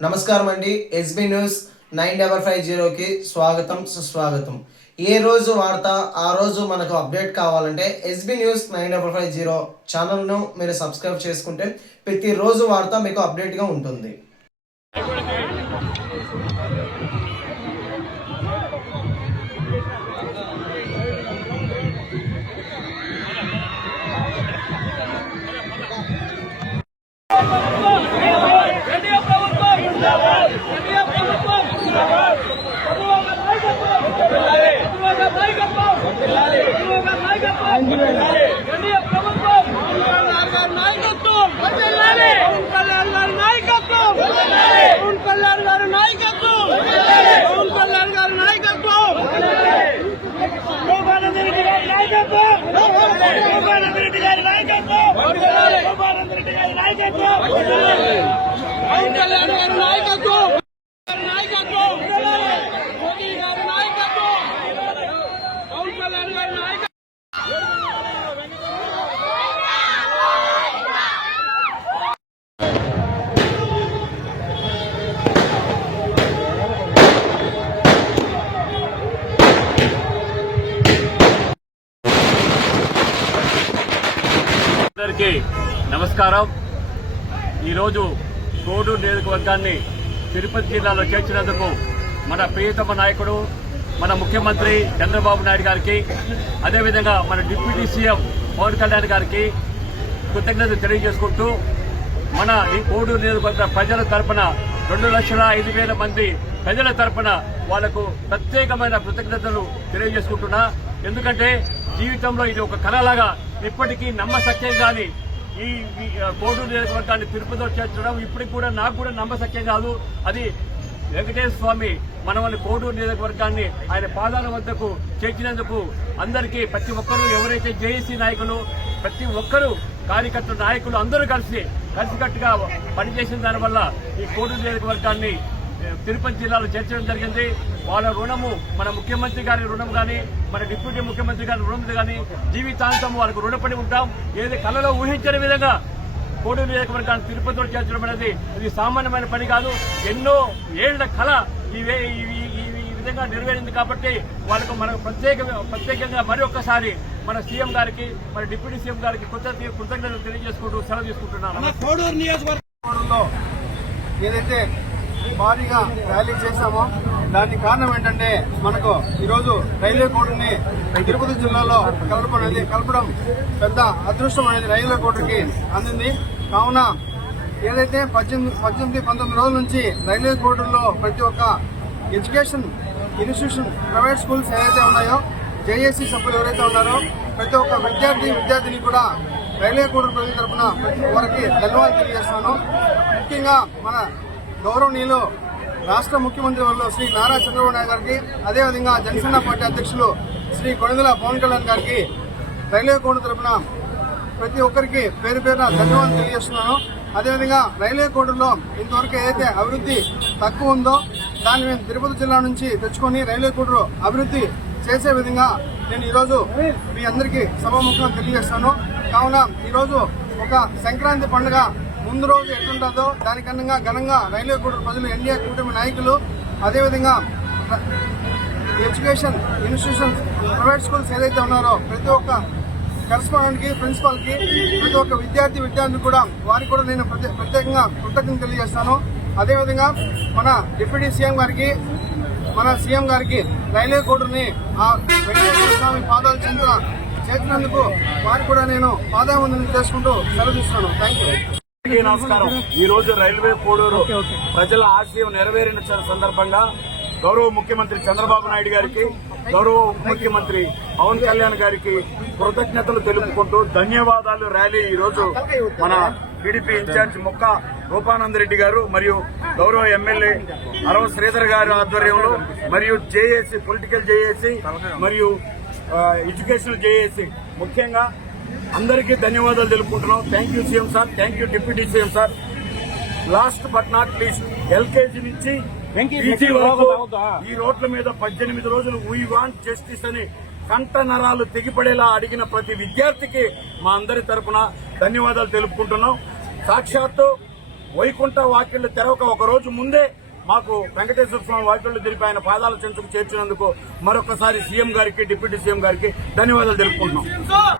నమస్కారం అండి. SB news 9550కి స్వాగతం సుస్వాగతం. ఏ రోజు వార్త ఆ రోజు మనకు అప్డేట్ కావాలంటే ఎస్బీ న్యూస్ 9550 ఛానల్ను మీరు సబ్స్క్రైబ్ చేసుకుంటే ప్రతిరోజు వార్త మీకు అప్డేట్గా ఉంటుంది. అందరికీ నమస్కారం. ఈరోజు కోడూరు నియోజకవర్గాన్ని తిరుపతి జిల్లాలో చేర్చినందుకు మన ప్రియతమ నాయకుడు మన ముఖ్యమంత్రి చంద్రబాబు నాయుడు గారికి, అదేవిధంగా మన డిప్యూటీ సీఎం పవన్ కళ్యాణ్ గారికి కృతజ్ఞతలు తెలియజేసుకుంటూ మన ఈ కోడూరు నియోజకవర్గ ప్రజల తరపున 2,05,000 మంది ప్రజల తరపున వాళ్లకు ప్రత్యేకమైన కృతజ్ఞతలు తెలియజేసుకుంటున్నా. ఎందుకంటే జీవితంలో ఇది ఒక కళలాగా ఇప్పటికీ నమ్మశక్యం కాని ఈ కోడూరు నియోజకవర్గాన్ని తిరుపతిలో చేర్చడం ఇప్పటికి కూడా నాకు కూడా నమ్మశక్యం కాదు. అది వెంకటేశ్వర స్వామి మనల్ని కోడూరు నియోజకవర్గాన్ని ఆయన పాదాల వద్దకు చేర్చినందుకు అందరికీ ప్రతి ఒక్కరూ ఎవరైతే జేఏసీ నాయకులు ప్రతి ఒక్కరూ కార్యకర్తలు నాయకులు అందరూ కలిసికట్టుగా పనిచేసిన దానివల్ల ఈ కోడూరు నియోజకవర్గాన్ని తిరుపతి జిల్లాలో చేర్చడం జరిగింది. వాళ్ళ రుణము మన ముఖ్యమంత్రి గారి రుణం కానీ మన డిప్యూటీ ముఖ్యమంత్రి గారి రుణం కానీ జీవితాంతం వాళ్ళకు రుణపడి ఉంటాం. ఏది కళలో ఊహించని విధంగా కోడూరు నియోజకవర్గాన్ని తిరుపతిలో చేర్చడం అనేది ఇది సామాన్యమైన పని కాదు. ఎన్నో ఏళ్ల కళ ఈ విధంగా నెరవేరింది కాబట్టి వాళ్ళకు మనకు ప్రత్యేకంగా మరి ఒక్కసారి మన సీఎం గారికి మన డిప్యూటీ సీఎం గారికి కృతజ్ఞతలు తెలియజేసుకుంటూ సెలవు తీసుకుంటున్నాను. కోడూరు నియోజకవర్గంలో ఏదైతే భారీగా ర్యాలీ చేశామో దానికి కారణం ఏంటంటే మనకు ఈరోజు రైల్వే కోడుని తిరుపతి జిల్లాలో కలపడం పెద్ద అదృష్టం అనేది రైల్వే కోడుకి అందింది. కావున ఏదైతే 18-19 రోజుల నుంచి రైల్వే కోడుల్లో ప్రతి ఒక్క ఎడ్యుకేషన్ ఇన్స్టిట్యూషన్ ప్రైవేట్ స్కూల్స్ ఏదైతే ఉన్నాయో జేఏసీ సభ్యులు ఎవరైతే ఉన్నారో ప్రతి ఒక్క విద్యార్థిని కూడా రైల్వే కోడు ప్రజల తరఫున వారికి ధన్యవాదాలు తెలియజేస్తున్నాను. ముఖ్యంగా మన గౌరవనీయులు రాష్ట్ర ముఖ్యమంత్రి వర్యులు శ్రీ నారా చంద్రబాబు నాయుడు గారికి, అదేవిధంగా జనసేన పార్టీ అధ్యక్షులు శ్రీ కొణిదెల పవన్ కళ్యాణ్ గారికి రైల్వే కోడ్ తరఫున ప్రతి ఒక్కరికి పేరు పేరున ధన్యవాదాలు తెలియజేస్తున్నాను. అదేవిధంగా రైల్వే కోడ్లో ఇంతవరకు ఏదైతే అభివృద్ధి తక్కువ ఉందో దాన్ని మేము తిరుపతి జిల్లా నుంచి తెచ్చుకొని రైల్వే కోడ్లో అభివృద్ధి చేసే విధంగా నేను ఈరోజు మీ అందరికీ సభాముఖంగా తెలియజేస్తాను. కావున ఈరోజు ఒక సంక్రాంతి పండుగ ముందు రోజు ఎట్లుంటుందో దానికన్నా ఘనంగా రైల్వే కోడ్ ప్రజలు ఎన్డీఏ కూటమి నాయకులు, అదేవిధంగా ఎడ్యుకేషన్ ఇన్స్టిట్యూషన్స్ ప్రైవేట్ స్కూల్స్ ఏదైతే ఉన్నారో ప్రతి ఒక్క కరెస్పాండెంట్ కి ప్రిన్సిపాల్ కి ప్రతి ఒక్క విద్యార్థి కూడా వారికి కూడా నేను ప్రత్యేకంగా కృతజ్ఞతలు తెలియజేస్తాను. అదేవిధంగా మన డిప్యూటీ సీఎం గారికి మన సీఎం గారికి రైల్వే కోడ్ని ఆ వెంకటేశ్వర స్వామి పాదాలు చేసినందుకు వారికి కూడా నేను పాదావందనం చేసుకుంటూ సెలవుస్తున్నాను. Thank you. నమస్కారం. ఈ రోజు రైల్వే కోడూరు ప్రజల ఆశయం నెరవేరిన సందర్భంగా గౌరవ ముఖ్యమంత్రి చంద్రబాబు నాయుడు గారికి, గౌరవ ఉప ముఖ్యమంత్రి పవన్ కళ్యాణ్ గారికి కృతజ్ఞతలు తెలుపుకుంటూ ధన్యవాదాలు ర్యాలీ ఈ రోజు మన టీడీపీ ఇన్ఛార్జ్ ముక్క రూపానందరెడ్డి గారు మరియు గౌరవ ఎమ్మెల్యే అరవ శ్రీధర్ గారి ఆధ్వర్యంలో మరియు జేఏసీ పొలిటికల్ జేఏసీ మరియు ఎడ్యుకేషనల్ జేఏసీ ముఖ్యంగా అందరికీ ధన్యవాదాలు తెలుపుకుంటున్నాం. Thank you CM sir, thank you deputy CM sir. Last but not least LKG నుంచి పీజీ వరకు ఈ రోడ్ల మీద 18 రోజులు వీ వాంట్ జస్టిస్ అని కంట నరాలు తెగిపడేలా అడిగిన ప్రతి విద్యార్థికి మా అందరి తరపున ధన్యవాదాలు తెలుపుకుంటున్నాం. సాక్షాత్తు వైకుంఠ వాకిళ్లు తెరవక ఒక రోజు ముందే మాకు వెంకటేశ్వర స్వామి వాకిళ్లు తెలిపి ఆయన పాదాల చెంతకు చేర్చినందుకు మరొకసారి సీఎం గారికి డిప్యూటీ సీఎం గారికి ధన్యవాదాలు తెలుపుకుంటున్నాం.